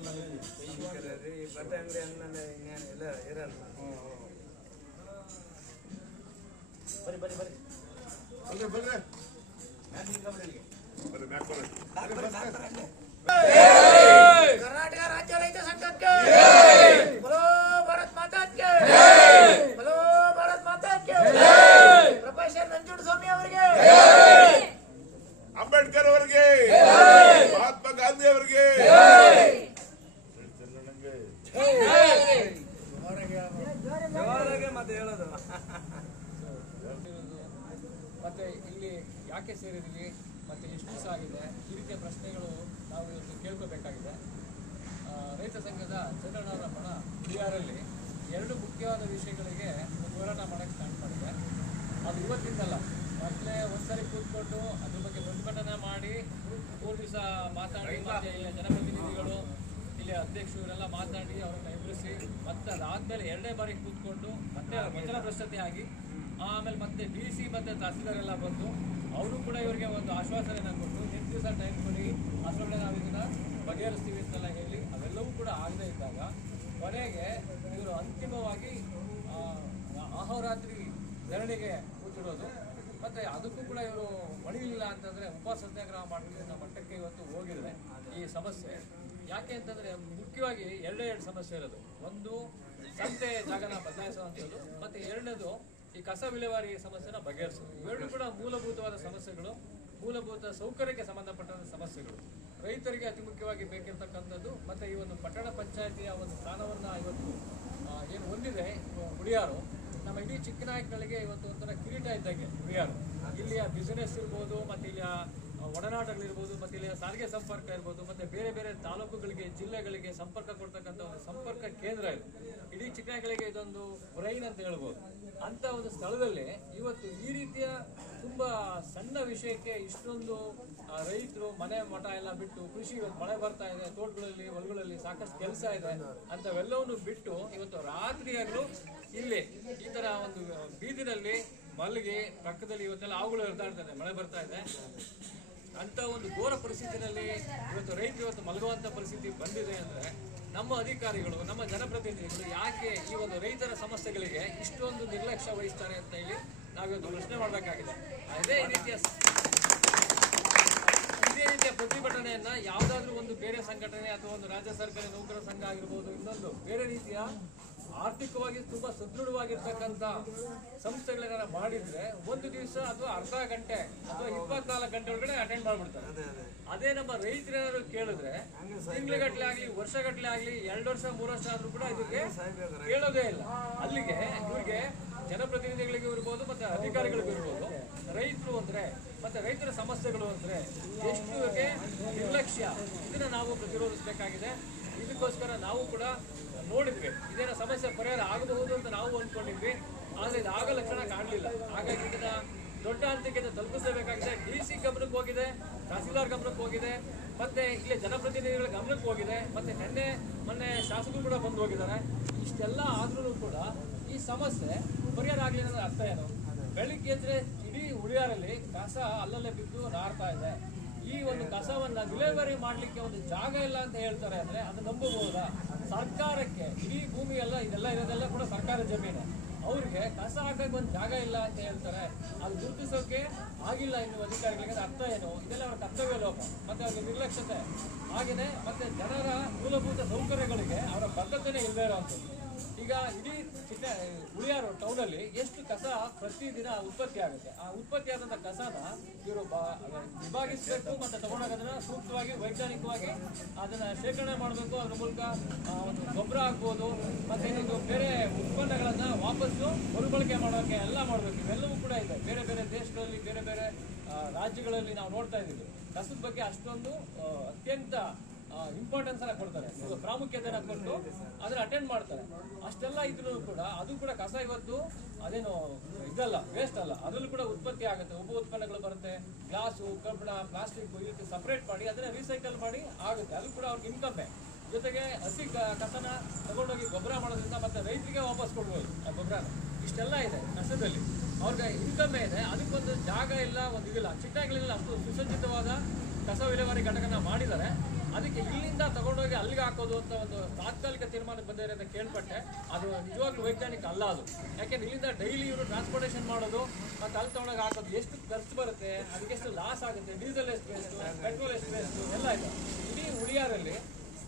ರೀ ಬಟ್ಟೆ ಅಂಗಡಿ ಅಂದ್ಮೇಲೆ ಇನ್ನೇನು ಇಲ್ಲ ಇರಲ್ಲ ಬರ್ರಿ ಬರ್ರಿ ಬರ್ರಿ ಬರ್ರಿ ಬರ್ರಿ ಮ್ಯಾಚ್ ನಿಂತ್ಕೊಂಡ್ಬಿಡಿ ಇಲ್ಲಿಗೆ. ಬರ್ರಿ ಮ್ಯಾಕ್ ಬರ್ರಿ ಕರ್ನಾಟಕ ರಾಜ್ಯ ರೈತ ಸಂಘಕ್ಕೆ ಬಲೋ ಭಾರತ್ ಮಾತಾ ಚಂದ್ರಣ್ಣವರ ಬಣ ಬಿಹಾರಲ್ಲಿ ಎರಡು ಮುಖ್ಯವಾದ ವಿಷಯಗಳಿಗೆ ಹೋರಾಟ ಮಾಡೋಕ್ಕೆ ಸ್ಟಾರ್ಟ್ ಮಾಡಿದೆ. ಅದು ಇವತ್ತಿಂದಲ್ಲ. ಮೊದಲೇ ಒಂದ್ಸರಿ ಕೂತ್ಕೊಂಡು ಅದ್ರ ಬಗ್ಗೆ ಪ್ರತಿಭಟನೆ ಮಾಡಿ ಮೂರು ದಿವಸ ಮಾತಾಡಿ ಮತ್ತೆ ಇಲ್ಲಿ ಜನಪ್ರತಿನಿಧಿಗಳು ಇಲ್ಲಿ ಅಧ್ಯಕ್ಷರು ಇವರೆಲ್ಲ ಮಾತಾಡಿ ಅವರನ್ನ ಎದುರಿಸಿ ಮತ್ತೆ ಅದಾದ್ಮೇಲೆ ಎರಡನೇ ಬಾರಿ ಕೂತ್ಕೊಂಡು ಮತ್ತೆ ವಚನ ಭ್ರಷ್ಟತೆ ಆಗಿ ಆಮೇಲೆ ಮತ್ತೆ ಡಿ ಸಿ ಮತ್ತೆ ತಹಸೀಲ್ದಾರ್ ಎಲ್ಲ ಬಂದು ಅವರು ಕೂಡ ಇವರಿಗೆ ಒಂದು ಆಶ್ವಾಸನೆಯನ್ನು ಕೊಟ್ಟು ಎಂಟು ದಿವಸ ಟೈಮ್ ಕೊಡಿ ಅಷ್ಟರೊಳಗೆ ನಾವು ಇದನ್ನ ಬಗೆಹರಿಸ್ತೀವಿ ಅಂತೆಲ್ಲ ಹೇಳಿ ಅವೆಲ್ಲವೂ ಕೂಡ ಆಗದೇ ಇದ್ದಾಗ ಕೊನೆಗೆ ಇವರು ಅಂತಿಮವಾಗಿ ಅಹೋರಾತ್ರಿ ಧರಣಿಗೆ ಕೂತಿರೋದು ಮತ್ತೆ ಅದಕ್ಕೂ ಕೂಡ ಇವರು ಮಡಿಲಿಲ್ಲ ಅಂತಂದ್ರೆ ಉಪವಾಸ ಸತ್ಯಾಗ್ರಹ ಮಾಡಲಿಲ್ಲ ಮಟ್ಟಕ್ಕೆ ಇವತ್ತು ಹೋಗಿದ್ರೆ ಈ ಸಮಸ್ಯೆ. ಯಾಕೆ ಅಂತಂದ್ರೆ ಮುಖ್ಯವಾಗಿ ಎರಡೇ ಎರಡು ಸಮಸ್ಯೆ ಇರೋದು. ಒಂದು, ಸಂತೆ ಜಾಗನ ಬದಲಾಯಿಸುವಂಥದ್ದು ಮತ್ತೆ ಎರಡನೇದು ಈ ಕಸ ವಿಲೇವಾರಿ ಸಮಸ್ಯೆನ ಬಗೆಹರಿಸೋದು. ಇವೆರಡು ಕೂಡ ಮೂಲಭೂತವಾದ ಸಮಸ್ಯೆಗಳು, ಮೂಲಭೂತ ಸೌಕರ್ಯಕ್ಕೆ ಸಂಬಂಧಪಟ್ಟ ಸಮಸ್ಯೆಗಳು. ರೈತರಿಗೆ ಅತಿ ಮುಖ್ಯವಾಗಿ ಬೇಕಿರ್ತಕ್ಕಂಥದ್ದು, ಮತ್ತೆ ಈ ಒಂದು ಪಟ್ಟಣ ಪಂಚಾಯತಿಯ ಒಂದು ಸ್ಥಾನವನ್ನ ಇವತ್ತು ಏನು ಹೊಂದಿದೆ ಹುಡಿಯಾರು ನಮ್ಮ ಇಡೀ ಚಿಕ್ಕನಾಯಕಗಳಿಗೆ ಇವತ್ತು ಒಂಥರ ಕಿರೀಟ ಇದ್ದಂಗೆ ಹುಡಿಯಾರು ಇಲ್ಲಿಯ ಬಿಸಿನೆಸ್ ಇರ್ಬೋದು, ಮತ್ತೆ ಇಲ್ಲಿಯ ಒಡನಾಟಗಳಿರ್ಬೋದು, ಮತ್ತೆ ಇಲ್ಲಿಯ ಸಾರಿಗೆ ಸಂಪರ್ಕ ಇರ್ಬೋದು, ಮತ್ತೆ ಬೇರೆ ಬೇರೆ ತಾಲೂಕುಗಳಿಗೆ, ಜಿಲ್ಲೆಗಳಿಗೆ ಸಂಪರ್ಕ ಕೊಡ್ತಕ್ಕಂಥ ಒಂದು ಸಂಪರ್ಕ ಕೇಂದ್ರ ಇದು. ಇಡೀ ಚಿಕ್ಕನಾಯಕಗಳಿಗೆ ಇದೊಂದು ಬ್ರೈನ್ ಅಂತ ಹೇಳ್ಬೋದು. ಅಂತ ಒಂದು ಸ್ಥಳದಲ್ಲಿ ಇವತ್ತು ಈ ರೀತಿಯ ತುಂಬಾ ಸಣ್ಣ ವಿಷಯಕ್ಕೆ ಇಷ್ಟೊಂದು ರೈತರು ಮನೆ ಮಠ ಎಲ್ಲ ಬಿಟ್ಟು ಕೃಷಿ ಇವತ್ತು ಮಳೆ ಬರ್ತಾ ಇದೆ, ತೋಟಗಳಲ್ಲಿ, ಹೊಲಗಳಲ್ಲಿ ಸಾಕಷ್ಟು ಕೆಲಸ ಇದೆ ಅಂತವೆಲ್ಲವನ್ನು ಬಿಟ್ಟು ಇವತ್ತು ರಾತ್ರಿಯಾಗಲೂ ಇಲ್ಲಿ ಈ ತರ ಒಂದು ಬೀದಿನಲ್ಲಿ ಮಲಗಿ ಪಕ್ಕದಲ್ಲಿ ಇವತ್ತೆಲ್ಲ ಆವುಗಳು ಹರಿದಾಡ್ತದೆ ಮಳೆ ಬರ್ತಾ ಇದೆ. ಅಂತ ಒಂದು ಘೋರ ಪರಿಸ್ಥಿತಿನಲ್ಲಿ ಇವತ್ತು ರೈತರು ಇವತ್ತು ಮಲಗುವಂತ ಪರಿಸ್ಥಿತಿ ಬಂದಿದೆ ಅಂದ್ರೆ ನಮ್ಮ ಅಧಿಕಾರಿಗಳು, ನಮ್ಮ ಜನಪ್ರತಿನಿಧಿಗಳು ಯಾಕೆ ಈ ಒಂದು ರೈತರ ಸಮಸ್ಯೆಗಳಿಗೆ ಇಷ್ಟೊಂದು ನಿರ್ಲಕ್ಷ್ಯ ವಹಿಸ್ತಾರೆ ಅಂತ ಹೇಳಿ ನಾವಿವತ್ತು ಪ್ರಶ್ನೆ ಮಾಡಬೇಕಾಗಿದೆ. ಅದೇ ರೀತಿಯ ಇದೇ ರೀತಿಯ ಪ್ರತಿಭಟನೆಯನ್ನ ಯಾವುದಾದ್ರೂ ಒಂದು ಬೇರೆ ಸಂಘಟನೆ ಅಥವಾ ಒಂದು ರಾಜ್ಯ ಸರ್ಕಾರಿ ನೌಕರ ಸಂಘ ಆಗಿರ್ಬೋದು, ಇನ್ನೊಂದು ಬೇರೆ ರೀತಿಯ ಆರ್ಥಿಕವಾಗಿ ತುಂಬಾ ಸದೃಢವಾಗಿರ್ತಕ್ಕಂಥ ಸಂಸ್ಥೆಗಳನ್ನ ಮಾಡಿದ್ರೆ ಒಂದು ದಿವಸ ಅಥವಾ ಅರ್ಧ ಗಂಟೆ ಅಥವಾ ಇಪ್ಪತ್ನಾಲ್ಕು ಗಂಟೆ ಒಳಗಡೆ ಅಟೆಂಡ್ ಮಾಡ್ಬಿಡ್ತಾರೆ. ಅದೇ ನಮ್ಮ ರೈತರು ಕೇಳಿದ್ರೆ ತಿಂಗಳಗಟ್ಟಲೆ ಆಗ್ಲಿ ವರ್ಷಗಟ್ಟಲೆ ಆಗ್ಲಿ ಎರಡು ವರ್ಷ ಮೂರು ವರ್ಷ ಆದ್ರೂ ಕೂಡ ಇದಕ್ಕೆ ಕೇಳೋದೇ ಇಲ್ಲ. ಅಲ್ಲಿಗೆ ಇವ್ರಿಗೆ ಜನಪ್ರತಿನಿಧಿಗಳಿಗೆ ಇರ್ಬೋದು ಮತ್ತೆ ಅಧಿಕಾರಿಗಳಿಗೂ ಇರ್ಬೋದು ರೈತರು ಅಂದ್ರೆ ಮತ್ತೆ ರೈತರ ಸಮಸ್ಯೆಗಳು ಅಂದ್ರೆ ಎಷ್ಟು ನಿರ್ಲಕ್ಷ್ಯ. ಇದನ್ನ ನಾವು ಪ್ರತಿರೋಧಿಸಬೇಕಾಗಿದೆ. ಇದಕ್ಕೋಸ್ಕರ ನಾವು ಕೂಡ ನೋಡಿದ್ವಿ. ಇದೇನೋ ಸಮಸ್ಯೆ, ಪರಿಹಾರ ಆಗಬಹುದು ಅಂತ ನಾವು ಅಂದ್ಕೊಂಡಿದ್ವಿ ಆದ್ರೆ ಇದು ಆಗ ಲಕ್ಷಣ ಕಾಣಲಿಲ್ಲ. ಹಾಗಾಗಿ ಇದನ್ನ ದೊಡ್ಡ ಹಂತಕ್ಕೆ ತಲುಪಿಸಬೇಕಾಗಿದೆ. ಡಿ ಸಿ ಗಮನಕ್ಕೆ ಹೋಗಿದೆ, ತಹಸೀಲ್ದಾರ್ ಗಮನಕ್ಕೆ ಹೋಗಿದೆ, ಮತ್ತೆ ಇಲ್ಲಿ ಜನಪ್ರತಿನಿಧಿಗಳ ಗಮನಕ್ಕೆ ಹೋಗಿದೆ, ಮತ್ತೆ ನಿನ್ನೆ, ಮೊನ್ನೆ ಶಾಸಕರು ಕೂಡ ಬಂದು ಹೋಗಿದ್ದಾರೆ. ಇಷ್ಟೆಲ್ಲ ಆದ್ರೂ ಕೂಡ ಈ ಸಮಸ್ಯೆ ಪರಿಹಾರ ಆಗಲಿ ಅನ್ನೋದು ಅರ್ಥ ಏನು? ಬೆಳಿಗ್ಗೆ ಎದ್ರೆ ಇಡೀ ಉಳಿಯಾರಲ್ಲಿ ಕಸ ಅಲ್ಲಲ್ಲೇ ಬಿದ್ದು ನಾರ್ತಾ ಇದೆ. ಈ ಒಂದು ಕಸವನ್ನ ವಿಲೇವರಿ ಮಾಡಲಿಕ್ಕೆ ಒಂದು ಜಾಗ ಇಲ್ಲ ಅಂತ ಹೇಳ್ತಾರೆ ಅಂದ್ರೆ ಅದು ನಂಬಬಹುದಾ? ಸರ್ಕಾರಕ್ಕೆ ಇಡೀ ಭೂಮಿ ಎಲ್ಲ ಇದೆಲ್ಲ ಇರೋದೆಲ್ಲ ಕೂಡ ಸರ್ಕಾರ ಜಮೀನು. ಅವ್ರಿಗೆ ಕಸ ಹಾಕಕ್ಕೆ ಒಂದು ಜಾಗ ಇಲ್ಲ ಅಂತ ಹೇಳ್ತಾರೆ. ಅದು ಗುರುತಿಸೋಕೆ ಆಗಿಲ್ಲ ಇನ್ನು ಅಧಿಕಾರಿಗಳಿಗೆ ಅರ್ಥ ಏನು? ಇದೆಲ್ಲ ಅವರ ಕರ್ತವ್ಯ ಲೋಪ. ಮತ್ತೆ ಅವ್ರಿಗೆ ನಿರ್ಲಕ್ಷ್ಯತೆ. ಹಾಗೆಯೇ ಮತ್ತೆ ಜನರ ಮೂಲಭೂತ ಸೌಕರ್ಯಗಳಿಗೆ ಅವರ ಬದ್ಧತೆನೇ ಇಲ್ಲದೆ ಈಗ ಇಡೀ ಚಿಕ್ಕ ಉಳಿಯಾರು ಟೌನಲ್ಲಿ ಎಷ್ಟು ಕಸ ಪ್ರತಿದಿನ ಉತ್ಪತ್ತಿ ಆಗುತ್ತೆ? ಆ ಉತ್ಪತ್ತಿ ಆದಂಥ ಕಸನ ಇವರು ವಿಭಾಗಿಸಬೇಕು ಮತ್ತೆ ತಗೊಂಡೋಗೋದನ್ನ ಸೂಕ್ತವಾಗಿ, ವೈಜ್ಞಾನಿಕವಾಗಿ ಅದನ್ನ ಶೇಖರಣೆ ಮಾಡಬೇಕು. ಅದ್ರ ಮೂಲಕ ಒಂದು ಗೊಬ್ಬರ ಹಾಕ್ಬೋದು ಮತ್ತೆ ಇನ್ನೊಂದು ಬೇರೆ ಉತ್ಪನ್ನಗಳನ್ನ ವಾಪಸ್ಸು ಮರುಬಳಕೆ ಮಾಡೋಕೆ ಎಲ್ಲ ಮಾಡಬೇಕು. ಇವೆಲ್ಲವೂ ಕೂಡ ಇದೆ. ಬೇರೆ ಬೇರೆ ದೇಶಗಳಲ್ಲಿ, ಬೇರೆ ಬೇರೆ ರಾಜ್ಯಗಳಲ್ಲಿ ನಾವು ನೋಡ್ತಾ ಇದ್ದೀವಿ. ಕಸದ ಬಗ್ಗೆ ಅಷ್ಟೊಂದು ಅತ್ಯಂತ ಇಂಪಾರ್ಟೆನ್ಸ್ ಅನ್ನ ಕೊಡ್ತಾರೆ. ಪ್ರಾಮುಖ್ಯತೆನ ಕೊಟ್ಟು ಅದನ್ನ ಅಟೆಂಡ್ ಮಾಡ್ತಾರೆ. ಅಷ್ಟೆಲ್ಲ ಇದ್ರೂ ಕೂಡ ಅದು ಕೂಡ ಕಸ ಇವತ್ತು ಅದೇನು ಇದಲ್ಲ ವೇಸ್ಟ್ ಅಲ್ಲ. ಅದ್ರಲ್ಲೂ ಕೂಡ ಉತ್ಪತ್ತಿ ಆಗುತ್ತೆ. ಉಪ ಉತ್ಪನ್ನಗಳು ಬರುತ್ತೆ. ಗ್ಲಾಸು, ಕಬ್ಬಣ, ಪ್ಲಾಸ್ಟಿಕ್ ಇದಕ್ಕೆ ಸಪ್ರೇಟ್ ಮಾಡಿ ಅದನ್ನ ರೀಸೈಕಲ್ ಮಾಡಿ ಆಗುತ್ತೆ. ಅದು ಕೂಡ ಅವ್ರಿಗೆ ಇನ್ಕಮ್ಮೆ ಜೊತೆಗೆ ಹಸಿ ಕಸನ ತಗೊಂಡೋಗಿ ಗೊಬ್ಬರ ಮಾಡೋದ್ರಿಂದ ಮತ್ತೆ ರೈತರಿಗೆ ವಾಪಸ್ ಕೊಡ್ಬೋದು ಆ ಗೊಬ್ಬರನ. ಇಷ್ಟೆಲ್ಲ ಇದೆ ಕಸದಲ್ಲಿ. ಅವ್ರಿಗೆ ಇನ್ಕಮ್ಮೆ ಇದೆ. ಅದಕ್ಕೊಂದು ಜಾಗ ಇಲ್ಲ, ಒಂದು ಇದಿಲ್ಲ. ಚಿಟ್ಟಾಗಳಿಲ್ಲ ಅಷ್ಟು ಸುಸಜ್ಜಿತವಾದ ಕಸ ವಿಲೇವಾರಿ ಘಟಕನ ಮಾಡಿದ್ದಾರೆ. ಅದಕ್ಕೆ ಇಲ್ಲಿಂದ ತಗೊಂಡೋಗಿ ಅಲ್ಲಿಗೆ ಹಾಕೋದು ಅಂತ ಒಂದು ತಾತ್ಕಾಲಿಕ ತೀರ್ಮಾನಕ್ಕೆ ಬಂದಿದೆ ಅಂತ ಕೇಳ್ಪಟ್ಟೆ. ಅದು ನಿಜವಾಗ್ಲೂ ವೈಜ್ಞಾನಿಕ ಅಲ್ಲ ಅದು. ಯಾಕೆಂದ್ರೆ ಇಲ್ಲಿಂದ ಡೈಲಿ ಇವರು ಟ್ರಾನ್ಸ್ಪೋರ್ಟೇಷನ್ ಮಾಡೋದು, ಮತ್ತೆ ಅಲ್ಲಿ ತಗೊಂಡೋಗಿ ಹಾಕೋದು ಎಷ್ಟು ಖರ್ಚು ಬರುತ್ತೆ, ಅದಕ್ಕೆ ಎಷ್ಟು ಲಾಸ್ ಆಗುತ್ತೆ ಡೀಸೆಲ್ ಎಷ್ಟು ವೇಸ್ಟು ಪೆಟ್ರೋಲ್ ಎಷ್ಟು ವೇಸ್ಟು ಎಲ್ಲ ಇದೆ. ಇಡೀ ಉಳಿಯಾರಲ್ಲಿ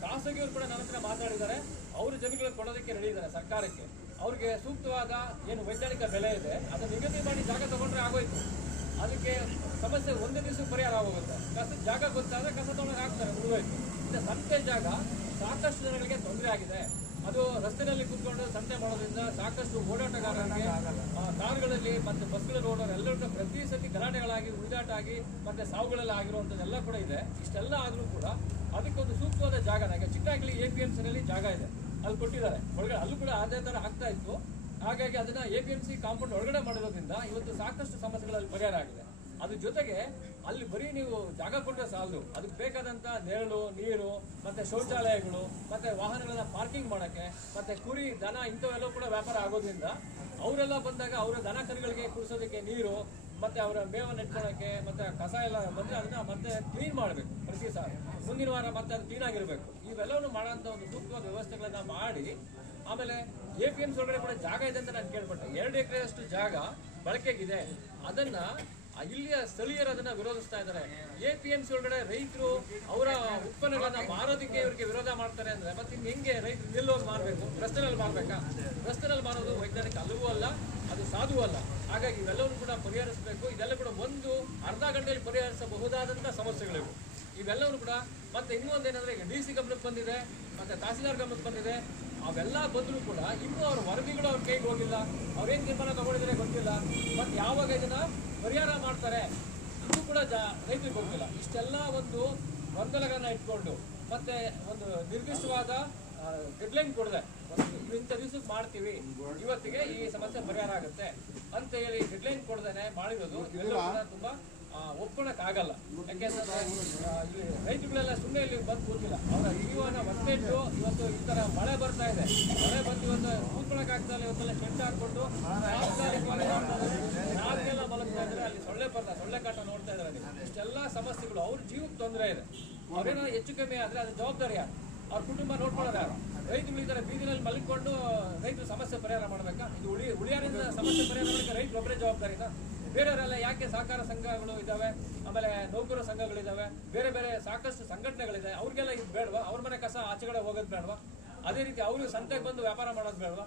ಖಾಸಗಿಯವರು ಕೂಡ ನನ್ನ ಹತ್ರ ಮಾತಾಡಿದ್ದಾರೆ. ಅವರು ಜಮೀನುಗಳು ಕೊಡೋದಕ್ಕೆ ರೆಡಿ ಇದ್ದಾರೆ ಸರ್ಕಾರಕ್ಕೆ. ಅವ್ರಿಗೆ ಸೂಕ್ತವಾದ ಏನು ವೈಜ್ಞಾನಿಕ ಬೆಲೆ ಇದೆ, ಅದನ್ನು ನಿಗದಿ ಮಾಡಿ ಜಾಗ ತಗೊಂಡ್ರೆ ಆಗೋಯ್ತು. ಅದಕ್ಕೆ ಸಮಸ್ಯೆ ಒಂದೇ ದಿವಸ ಪರಿಹಾರ ಆಗೋಗುತ್ತೆ. ಕಸ ಜಾಗ ಗೊತ್ತಾದ್ರೆ ಕಸ ತೊಗೊಂಡು ಹಾಕ್ತಾರೆ ಮುಗಿದೋಯ್ತು ಇಲ್ಲ ಸಂತೆ ಜಾಗ ಸಾಕಷ್ಟು ಜನಗಳಿಗೆ ತೊಂದರೆ ಆಗಿದೆ. ಅದು ರಸ್ತೆಯಲ್ಲಿ ಕೂತ್ಕೊಂಡು ಸಂತೆ ಮಾಡೋದ್ರಿಂದ ಸಾಕಷ್ಟು ಓಡಾಟಗಾರರಿಗೆ ಆ, ಕಾರುಗಳಲ್ಲಿ ಮತ್ತೆ ಬಸ್ಗಳಲ್ಲಿ ಓಡೋರು ಎಲ್ಲರೂ ಪ್ರತಿ ಸತಿ ಗಲಾಟೆಗಳಾಗಿ ಉಳಿದಾಟ ಆಗಿ ಮತ್ತೆ ಸಾವುಗಳೆಲ್ಲ ಆಗಿರುವಂಥದ್ದೆಲ್ಲ ಕೂಡ ಇದೆ. ಇಷ್ಟೆಲ್ಲ ಆದರೂ ಕೂಡ ಅದಕ್ಕೊಂದು ಸೂಕ್ತವಾದ ಜಾಗ ನನಗೆ ಚಿಕ್ಕನಾಗಲಿ ಎ ಪಿ ಎಂ ಸಿನಲ್ಲಿ ಜಾಗ ಇದೆ. ಅಲ್ಲಿ ಕೊಟ್ಟಿದ್ದಾರೆ. ಒಳಗಡೆ ಅಲ್ಲೂ ಕೂಡ ಅದೇ ಥರ ಆಗ್ತಾ ಇತ್ತು. ಹಾಗಾಗಿ ಅದನ್ನ A P M C compound ಒಳಗಡೆ ಮಾಡಿರೋದ್ರಿಂದ ಇವತ್ತು ಸಾಕಷ್ಟು ಸಮಸ್ಯೆಗಳಲ್ಲಿ ಪರಿಹಾರ ಆಗಿದೆ. ಅದ್ರ ಜೊತೆಗೆ ಅಲ್ಲಿ ಬರೀ ನೀವು ಜಾಗ ಕೊಟ್ಟರೆ ಸಾಲದು. ಅದಕ್ಕೆ ಬೇಕಾದಂತ ನೆರಳು, ನೀರು, ಮತ್ತೆ ಶೌಚಾಲಯಗಳು, ಮತ್ತೆ ವಾಹನಗಳನ್ನ ಪಾರ್ಕಿಂಗ್ ಮಾಡಕ್ಕೆ, ಮತ್ತೆ ಕುರಿ, ದನ ಇಂಥವೆಲ್ಲ ಕೂಡ ವ್ಯಾಪಾರ ಆಗೋದ್ರಿಂದ ಅವರೆಲ್ಲ ಬಂದಾಗ ಅವರ ದನ ಕರುಗಳಿಗೆ ಕುಡಿಸೋದಕ್ಕೆ ನೀರು, ಮತ್ತೆ ಅವರ ಮೇವ ನೆಟ್ಕೊಳಕ್ಕೆ ಮತ್ತೆ ಕಸ ಎಲ್ಲ ಬಂದ್ರೆ ಅದನ್ನ ಮತ್ತೆ ಕ್ಲೀನ್ ಮಾಡಬೇಕು ಪ್ರತಿ ಸಾರಿ. ಮುಂದಿನ ವಾರ ಮತ್ತೆ ಅದು ಕ್ಲೀನ್ ಆಗಿರಬೇಕು. ಇವೆಲ್ಲವನ್ನು ಮಾಡೋಂಥ ಒಂದು ಸೂಕ್ತವಾದ ವ್ಯವಸ್ಥೆಗಳನ್ನ ಮಾಡಿ, ಆಮೇಲೆ ಎ ಪಿ ಎಂ ಒಳಗಡೆ ಕೂಡ ಜಾಗ ಇದೆ ಅಂತ ನಾನು ಕೇಳ್ಪಟ್ಟೆ. ಎರಡು ಎಕರೆಯಷ್ಟು ಜಾಗ ಬಳಕೆಗಿದೆ. ಅದನ್ನ ಇಲ್ಲಿಯ ಸ್ಥಳೀಯರು ಅದನ್ನ ವಿರೋಧಿಸ್ತಾ ಇದ್ದಾರೆ. ಎ ಪಿ ಎಂ ಸಿ ಒಳಗಡೆ ರೈತರು ಅವರ ಉತ್ಪನ್ನಗಳನ್ನ ಮಾರೋದಕ್ಕೆ ಇವರಿಗೆ ವಿರೋಧ ಮಾಡ್ತಾರೆ ಅಂದ್ರೆ, ಮತ್ತೆ ಇನ್ನು ಹೆಂಗೆ ರೈತರು ನಿಲ್ಲೋಗಿ ಮಾರಬೇಕು ರಸ್ತೆನಲ್ಲಿ ಮಾರ್ಬೇಕಾ ರಸ್ತೆನಲ್ಲಿ ಮಾರೋದು ವೈಜ್ಞಾನಿಕ ಅಲ್ಲವೂ ಅಲ್ಲ, ಅದು ಸಾಧುವೂ ಅಲ್ಲ ಹಾಗಾಗಿ ಇವೆಲ್ಲವನ್ನು ಕೂಡ ಪರಿಹರಿಸಬೇಕು. ಇದೆಲ್ಲ ಕೂಡ ಒಂದು ಅರ್ಧ ಗಂಟೆಯಲ್ಲಿ ಪರಿಹರಿಸಬಹುದಾದಂಥ ಸಮಸ್ಯೆಗಳಿವು. ಇವೆಲ್ಲವನ್ನು ಕೂಡ ಮತ್ತೆ ಇನ್ನೊಂದೇನಂದ್ರೆ ಈಗ ಡಿ ಸಿ ಗಮನಕ್ಕೆ ಬಂದಿದೆ, ಮತ್ತೆ ತಹಸೀಲ್ದಾರ್ ಗಮನಕ್ಕೆ ಬಂದಿದೆ. ಅವೆಲ್ಲ ಬಂದರೂ ಕೂಡ ಇನ್ನೂ ಅವ್ರ ವರದಿಗಳು ಅವ್ರ ಕೈಗೆ ಹೋಗಿಲ್ಲ. ಅವ್ರೇನು ತೀರ್ಮಾನ ತಗೊಂಡಿದ್ದಾರೆ ಗೊತ್ತಿಲ್ಲ. ಮತ್ತೆ ಯಾವಾಗ ಇದನ್ನ ಪರಿಹಾರ ಮಾಡ್ತಾರೆ ಇದು ಕೂಡ ಜಾ, ರೈತರಿಗೆ ಗೊತ್ತಿಲ್ಲ. ಇಷ್ಟೆಲ್ಲ ಒಂದು ಗೊಂದಲಗಳನ್ನ ಇಟ್ಕೊಂಡು, ಮತ್ತೆ ಒಂದು ನಿರ್ದಿಷ್ಟವಾದ ಗಿಡ್ಲೈನ್ ಕೊಡದೆ. ಇಂಥ ದಿವಸಕ್ಕೆ ಮಾಡ್ತೀವಿ. ಇವತ್ತಿಗೆ ಈ ಸಮಸ್ಯೆ ಪರಿಹಾರ ಆಗುತ್ತೆ ಅಂತ ಹೇಳಿ ಗಿಡ್ಲೈನ್ ಕೊಡದೇನೆ ಮಾಡಿರೋದು. ತುಂಬಾ ಒಪ್ಕೊಳಕ್ ಆಗಲ್ಲ ಇಲ್ಲಿ ರೈತರುಗಳೆಲ್ಲ ಸುಮ್ಮನೆ ಇಲ್ಲಿ ಬಂದು ಕೂತಿಲ್ಲ. ಅವರ ಹಿರಿಯುವನ್ನ ಒತ್ತೆಟ್ಟು ಇವತ್ತು ಈ ತರ ಮಳೆ ಬರ್ತಾ ಇದೆ. ಮಳೆ ಬಂದು ಇವತ್ತು ಕೂತ್ಕೊಳಕ್ ಆಗ್ತಾ ಇಲ್ಲ ಇವತ್ತೆಲ್ಲ ಶೆಡ್ ಹಾಕೊಂಡು ಮಲಗ್ತಾ ಇದ್ರೆ ಅಲ್ಲಿ ಸೊಳ್ಳೆ ಬರ್ತಾ ಸೊಳ್ಳೆ ಕಾಟ ನೋಡ್ತಾ ಇದ್ದಾರೆ ಅಲ್ಲಿ. ಇಷ್ಟೆಲ್ಲ ಸಮಸ್ಯೆಗಳು. ಅವ್ರ ಜೀವಕ್ಕೆ ತೊಂದರೆ ಇದೆ. ಅವ್ರೇನೋ ಹೆಚ್ಚು ಕಮ್ಮಿ ಆದ್ರೆ ಅದು ಜವಾಬ್ದಾರಿ ಯಾರು? ಅವ್ರ ಕುಟುಂಬ ನೋಡ್ಕೊಳ್ಳೋದು ಯಾರು? ರೈತರು ಈ ತರ ಬೀದಿನಲ್ಲಿ ಮಲ್ಕೊಂಡು ರೈತರು ಸಮಸ್ಯೆ ಪರಿಹಾರ ಮಾಡ್ಬೇಕಾ? ಇದು ಉಳಿ, ಉಳಿಯಾರಿಂದ ಸಮಸ್ಯೆ ಪರಿಹಾರ ಮಾಡಕ್ಕೆ ರೈತರು ಒಬ್ಬರೇ ಜವಾಬ್ದಾರಿನಾ? ಬೇರೆಯವರೆಲ್ಲ ಯಾಕೆ ಸಹಕಾರ ಸಂಘಗಳು ಇದ್ದಾವೆ? ಆಮೇಲೆ ನೌಕರ ಸಂಘಗಳಿದ್ದಾವೆ. ಬೇರೆ ಬೇರೆ ಸಾಕಷ್ಟು ಸಂಘಟನೆಗಳಿದೆ. ಅವ್ರಿಗೆಲ್ಲ ಇದು ಬೇಡವಾ? ಅವ್ರ ಮನೆ ಕಸ ಆಚೆಗಡೆ ಹೋಗೋದು ಬೇಡವಾ? ಅದೇ ರೀತಿ ಅವರು ಸಂತೆಗೆ ಬಂದು ವ್ಯಾಪಾರ ಮಾಡೋದು ಬೇಡವಾ?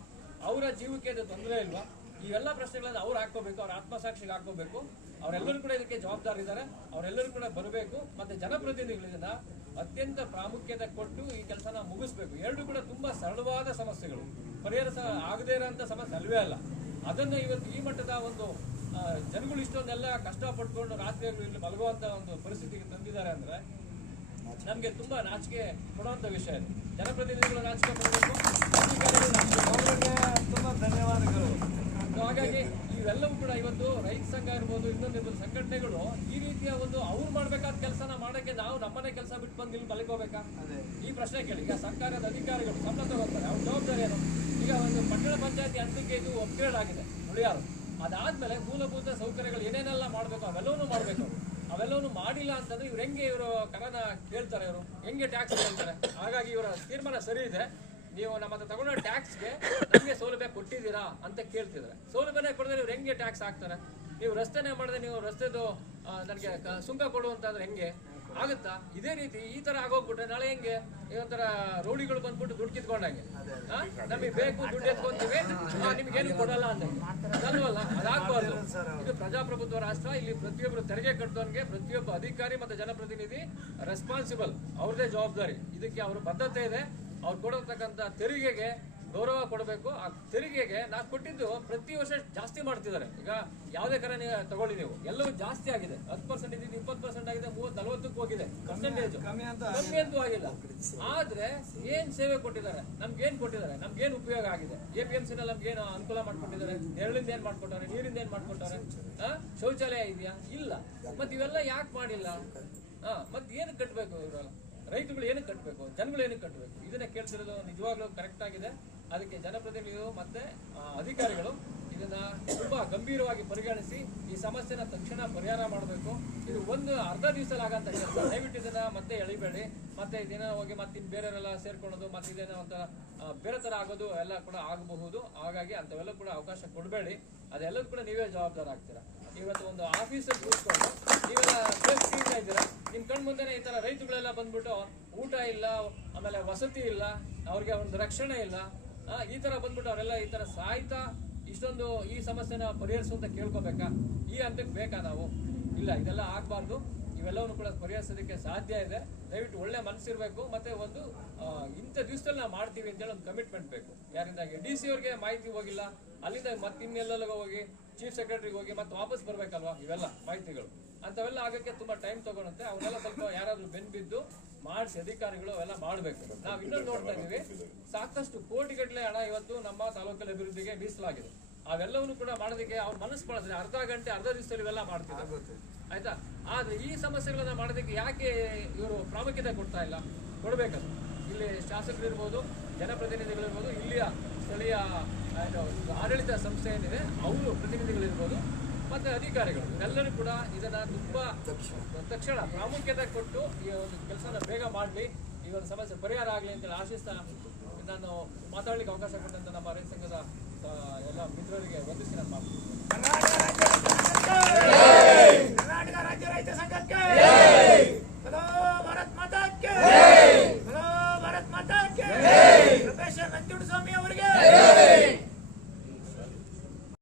ಅವರ ಜೀವಕ್ಕೆ ಇದು ತೊಂದರೆ ಇಲ್ವಾ? ಇವೆಲ್ಲ ಪ್ರಶ್ನೆಗಳನ್ನು ಅವ್ರು ಹಾಕೋಬೇಕು ಅವ್ರ ಆತ್ಮಸಾಕ್ಷಿಗೆ ಹಾಕೋಬೇಕು ಅವರೆಲ್ಲರೂ ಕೂಡ ಇದಕ್ಕೆ ಜವಾಬ್ದಾರಿ ಇದ್ದಾರೆ. ಅವರೆಲ್ಲರೂ ಕೂಡ ಬರಬೇಕು. ಮತ್ತೆ ಜನಪ್ರತಿನಿಧಿಗಳಿಂದ ಅತ್ಯಂತ ಪ್ರಾಮುಖ್ಯತೆ ಕೊಟ್ಟು ಈ ಕೆಲಸನ ಮುಗಿಸ್ಬೇಕು. ಎರಡು ಕೂಡ ತುಂಬಾ ಸರಳವಾದ ಸಮಸ್ಯೆಗಳು. ಪರಿಹಾರ ಆಗದೇ ಇರೋಂಥ ಸಮಸ್ಯೆ ಅಲ್ವೇ ಅಲ್ಲ. ಅದನ್ನು ಇವತ್ತು ಈ ಮಟ್ಟದ ಒಂದು ಜನಗಳು ಇಷ್ಟೊಂದೆಲ್ಲ ಕಷ್ಟಪಟ್ಕೊಂಡು ರಾತ್ರಿಗಳು ಇಲ್ಲಿ ಮಲಗುವಂತ ಒಂದು ಪರಿಸ್ಥಿತಿಗೆ ತಂದಿದ್ದಾರೆ ಅಂದ್ರೆ ನಮ್ಗೆ ತುಂಬಾ ನಾಚಿಕೆ ಕೊಡುವಂತ ವಿಷಯ ಇದು. ಜನಪ್ರತಿನಿಧಿಗಳು ನಾಚಿಕೆ ಪಡ್ಬೇಕು. ತುಂಬಾ ಧನ್ಯವಾದಗಳು. ಹಾಗಾಗಿ ಇವೆಲ್ಲವೂ ಕೂಡ ಇವತ್ತು ರೈತ ಸಂಘ ಇರ್ಬೋದು ಇನ್ನೊಂದಿರ್ಬೋದು ಸಂಘಟನೆಗಳು ಈ ರೀತಿಯ ಒಂದು ಅವ್ರು ಮಾಡ್ಬೇಕಾದ ಕೆಲಸನ ಮಾಡಕ್ಕೆ ನಾವು ನಮ್ಮನೆ ಕೆಲಸ ಬಿಟ್ಟು ಬಂದು ಇಲ್ಲಿ ಮಲಗೋಬೇಕಾ ಈ ಪ್ರಶ್ನೆ ಕೇಳಿ. ಈಗ ಸರ್ಕಾರದ ಅಧಿಕಾರಿಗಳು ಸಂಬಳ ತಗೋತಾರೆ ಅವ್ರ ಜವಾಬ್ದಾರಿ ಏನು? ಈಗ ಒಂದು ಪಟ್ಟಣ ಪಂಚಾಯತಿ ಹಂತಕ್ಕೆ ಇದು ಅಪ್ಗ್ರೇಡ್ ಆಗಿದೆ ಉಳಿಯಾರು ಅದಾದ್ಮೇಲೆ ಮೂಲಭೂತ ಸೌಕರ್ಯಗಳು ಏನೇನೆಲ್ಲ ಮಾಡ್ಬೇಕು ಅವೆಲ್ಲವನ್ನೂ ಮಾಡ್ಬೇಕು ಅವ್ರು. ಅವೆಲ್ಲವನ್ನೂ ಮಾಡಿಲ್ಲ ಅಂತಂದ್ರೆ ಇವ್ರು ಹೆಂಗೆ ಇವರು ಕರನ ಕೇಳ್ತಾರೆ ಇವರು? ಹೆಂಗೆ ಟ್ಯಾಕ್ಸ್ ಕೇಳ್ತಾರೆ? ಹಾಗಾಗಿ ಇವರ ತೀರ್ಮಾನ ಸರಿ ಇದೆ. ನೀವು ನಮ್ಮ ಹತ್ರ ತಗೊಂಡ ಟ್ಯಾಕ್ಸ್ಗೆ ನಮಗೆ ಸೌಲಭ್ಯ ಕೊಟ್ಟಿದ್ದೀರಾ ಅಂತ ಕೇಳ್ತಿದ್ದಾರೆ. ಸೌಲಭ್ಯನೇ ಕೊಡದೆ ಇವ್ರು ಹೆಂಗೆ ಟ್ಯಾಕ್ಸ್ ಹಾಕ್ತಾರೆ? ನೀವು ರಸ್ತೆನೇ ಮಾಡಿದ್ರೆ ನೀವು ರಸ್ತೆದು ನನಗೆ ಸುಂಕ ಕೊಡು ಅಂತಂದ್ರೆ ಹೆಂಗೆ? ಆಗುತ್ತಾ? ಇದೇ ರೀತಿ ಈ ತರ ಆಗೋಗ್ಬಿಟ್ರೆ ನಾಳೆ ಹೆಂಗೆ? ಈ ಒಂಥರ ರೌಡಿಗಳು ಬಂದ್ಬಿಟ್ಟು ದುಡ್ಡು ಕಿತ್ಕೊಂಡಂಗೆ? ನಮಗೆ ಬೇಕು ದುಡ್ಡು ಎತ್ಕೊಂತೀವಿ ನಿಮ್ಗೇನು ಕೊಡಲ್ಲ ಅಂತ ಅಲ್ವಲ್ಲ ಅದಾಗಬಾರ್ದು ಇದು ಪ್ರಜಾಪ್ರಭುತ್ವ ರಾಷ್ಟ್ರ ಇಲ್ಲಿ ಪ್ರತಿಯೊಬ್ಬರು ತೆರಿಗೆ ಕಟ್ಟೋನ್ಗೆ ಪ್ರತಿಯೊಬ್ಬ ಅಧಿಕಾರಿ ಮತ್ತೆ ಜನಪ್ರತಿನಿಧಿ ರೆಸ್ಪಾನ್ಸಿಬಲ್ ಅವ್ರದೇ ಜವಾಬ್ದಾರಿ. ಇದಕ್ಕೆ ಅವ್ರ ಬದ್ಧತೆ ಇದೆ. ಅವ್ರು ಕೊಡತಕ್ಕಂತ ತೆರಿಗೆಗೆ ಗೌರವ ಕೊಡಬೇಕು. ಆ ತೆರಿಗೆಗೆ ನಾವು ಕೊಟ್ಟಿದ್ದು ಪ್ರತಿ ವರ್ಷ ಜಾಸ್ತಿ ಮಾಡ್ತಿದ್ದಾರೆ. ಈಗ ಯಾವುದೇ ಕರೆ ನೀವು ತಗೊಳ್ಳಿ ನೀವು. ಎಲ್ಲವೂ ಜಾಸ್ತಿ ಆಗಿದೆ. ಹತ್ತು ಪರ್ಸೆಂಟ್ ಇದ್ದಿದ್ದು ಇಪ್ಪತ್ತು ಪರ್ಸೆಂಟ್ ಹೋಗಿದೆ. ಪರ್ಸೆಂಟೇಜ್ ಕಮ್ಮಿ ಅಂತ ಆಗಿಲ್ಲ. ಆದ್ರೆ ಏನ್ ಸೇವೆ ಕೊಟ್ಟಿದ್ದಾರೆ? ನಮ್ಗೆ ಏನ್ ಕೊಟ್ಟಿದ್ದಾರೆ? ನಮ್ಗೆ ಏನ್ ಉಪಯೋಗ ಆಗಿದೆ? ಎ ಪಿ ಎಂ ಸಿ ನಲ್ಲಿ ನಮ್ಗೆ ಏನು ಅನುಕೂಲ ಮಾಡ್ಕೊಟ್ಟಿದ್ದಾರೆ? ನೆರಳಿಂದ ಏನ್ ಮಾಡ್ಕೊಟ್ಟಾರೆ? ನೀರಿಂದ ಏನ್ ಮಾಡ್ಕೊಟ್ಟಾರೆ? ಶೌಚಾಲಯ ಇದೆಯಾ? ಇಲ್ಲ. ಮತ್ ಇವೆಲ್ಲ ಯಾಕೆ ಮಾಡಿಲ್ಲ? ಹಾ ಮತ್ ಏನಕ್ಕೆ ಕಟ್ಟಬೇಕು ಇವರು? ರೈತರುಗಳು ಏನಕ್ಕೆ ಕಟ್ಟಬೇಕು ಜನಗಳು ಏನಕ್ಕೆ ಕಟ್ಟಬೇಕು ಇದನ್ನ ಕೇಳ್ತಿರೋದು ನಿಜವಾಗ್ಲೂ ಕರೆಕ್ಟ್ ಆಗಿದೆ. ಅದಕ್ಕೆ ಜನಪ್ರತಿನಿಧಿಗಳು ಮತ್ತೆ ಅಧಿಕಾರಿಗಳು ಇದನ್ನ ತುಂಬಾ ಗಂಭೀರವಾಗಿ ಪರಿಗಣಿಸಿ ಈ ಸಮಸ್ಯೆನ ತಕ್ಷಣ ಪರಿಹಾರ ಮಾಡಬೇಕು. ಇದು ಒಂದು ಅರ್ಧ ದಿವಸ ಆಗಂತ ಕೆಲಸ ದಯವಿಟ್ಟು ಇದನ್ನ ಮತ್ತೆ ಎಳಿಬೇಡಿ. ಮತ್ತೆ ಇದೇನೋ ಹೋಗಿ ಮತ್ತೆ ಇನ್ನು ಬೇರೆಯವರೆಲ್ಲ ಸೇರ್ಕೊಳ್ಳೋದು, ಮತ್ತೆ ಇದೇನೋ ಒಂಥರ ಬೇರೆ ತರ ಆಗೋದು ಎಲ್ಲ ಕೂಡ ಆಗಬಹುದು. ಹಾಗಾಗಿ ಅಂತವೆಲ್ಲ ಕೂಡ ಅವಕಾಶ ಕೊಡಬೇಡಿ. ಅದೆಲ್ಲದೂ ಕೂಡ ನೀವೇ ಜವಾಬ್ದಾರ ಆಗ್ತೀರಾ? ಇವತ್ತು ಒಂದು ಆಫೀಸಲ್ಲಿ ಕೂತ್ಕೊಂಡು ನೀವೆಲ್ಲ ತೀರ್ತಾ ಇದ್ದೀರಾ? ನಿಮ್ ಕಣ್ ಮುಂದೆನೆ ಈ ತರ ರೈತರುಗಳೆಲ್ಲ ಬಂದ್ಬಿಟ್ಟು ಊಟ ಇಲ್ಲ, ಆಮೇಲೆ ವಸತಿ ಇಲ್ಲ, ಅವ್ರಿಗೆ ಒಂದು ರಕ್ಷಣೆ ಇಲ್ಲ ಈ ತರ ಬಂದ್ಬಿಟ್ಟು ಅವರೆಲ್ಲ ಈ ತರ ಸಾಯ್ತಾ ಇಷ್ಟೊಂದು ಈ ಸಮಸ್ಯೆನ ಪರಿಹರಿಸು ಅಂತ ಕೇಳ್ಕೊಬೇಕಾ? ಈ ಹಂತಕ್ಕೆ ಬೇಕಾ ನಾವು? ಇಲ್ಲ, ಇದೆಲ್ಲ ಆಗ್ಬಾರ್ದು. ಇವೆಲ್ಲವನ್ನು ಕೂಡ ಪರಿಹರಿಸೋದಕ್ಕೆ ಸಾಧ್ಯ ಇದೆ. ದಯವಿಟ್ಟು ಒಳ್ಳೆ ಮನಸ್ಸಿರ್ಬೇಕು. ಮತ್ತೆ ಒಂದು ಇಂಥ ದಿವಸದಲ್ಲಿ ನಾವು ಮಾಡ್ತೀವಿ ಅಂತೇಳಿ ಒಂದು ಕಮಿಟ್ಮೆಂಟ್ ಬೇಕು. ಯಾರಿಂದ ಡಿ ಸಿ ಅವ್ರಿಗೆ ಮಾಹಿತಿ ಹೋಗಿಲ್ಲ. ಅಲ್ಲಿಂದ ಮತ್ತೆ ಇನ್ನೆಲ್ಲ ಹೋಗಿ ಚೀಫ್ ಸೆಕ್ರೆಟರಿಗೆ ಹೋಗಿ ಮತ್ತೆ ವಾಪಸ್ ಬರ್ಬೇಕಲ್ವಾ? ಇವೆಲ್ಲ ಮಾಹಿತಿಗಳು. ಅಂತವೆಲ್ಲ ಆಗಕ್ಕೆ ತುಂಬಾ ಟೈಮ್ ತಗೊಳುತ್ತೆ. ಅವನ್ನೆಲ್ಲ ಸ್ವಲ್ಪ ಯಾರಾದ್ರೂ ಬೆನ್ಬಿದ್ದು ಮಾಡಿಸಿ ಅಧಿಕಾರಿಗಳು ಅವೆಲ್ಲ ಮಾಡಬೇಕು. ನಾವು ಇನ್ನೊಂದು ನೋಡ್ತಾ ಇದ್ದೀವಿ, ಸಾಕಷ್ಟು ಕೋಟಿಗಟ್ಟಲೆ ಹಣ ಇವತ್ತು ನಮ್ಮ ತಾಲೂಕಲ್ಲಿ ಅಭಿವೃದ್ಧಿಗೆ ಮೀಸಲಾಗಿದೆ ಅವೆಲ್ಲವನ್ನು ಕೂಡ ಮಾಡೋದಕ್ಕೆ ಅವ್ರು ಮನಸ್ಸು ಮಾಡಿದ್ರೆ ಅರ್ಧ ಗಂಟೆ, ಅರ್ಧ ದಿವಸದಲ್ಲಿ ಇವೆಲ್ಲ ಮಾಡ್ತಿದ್ದಾರೆ ಆಯ್ತಾ? ಆದ್ರೆ ಈ ಸಮಸ್ಯೆಗಳನ್ನ ಮಾಡೋದಕ್ಕೆ ಯಾಕೆ ಇವರು ಪ್ರಾಮುಖ್ಯತೆ ಕೊಡ್ತಾ ಇಲ್ಲ? ಕೊಡ್ಬೇಕದು. ಇಲ್ಲಿ ಶಾಸಕರು ಇರ್ಬೋದು ಜನಪ್ರತಿನಿಧಿಗಳಿರ್ಬೋದು, ಇಲ್ಲಿಯ ಸ್ಥಳೀಯ ಆಡಳಿತ ಸಂಸ್ಥೆ ಏನಿದೆ ಅವರು ಪ್ರತಿನಿಧಿಗಳಿರ್ಬೋದು. ಮತ್ತು ಅಧಿಕಾರಿಗಳು. ಎಲ್ಲರೂ ಕೂಡ ಇದನ್ನು ತುಂಬ ತಕ್ಷಣ ಪ್ರಾಮುಖ್ಯತೆ ಕೊಟ್ಟು ಈ ಒಂದು ಕೆಲಸನ ಬೇಗ ಮಾಡಲಿ. ಈ ಒಂದು ಸಮಸ್ಯೆ ಪರಿಹಾರ ಆಗಲಿ ಅಂತ ಆಶಿಸ್ತಾ ನಾನು ಮಾತಾಡಲಿಕ್ಕೆ ಅವಕಾಶ ಕೊಟ್ಟಂತ ನಮ್ಮ ರೈತ ಸಂಘದ ಎಲ್ಲ ಮಿತ್ರರಿಗೆ ವಂದಿಸಿ ನಾನು ಮಾತಾಡ್ತೀನಿ ಸ್ವಾಮಿ ಅವರಿಗೆ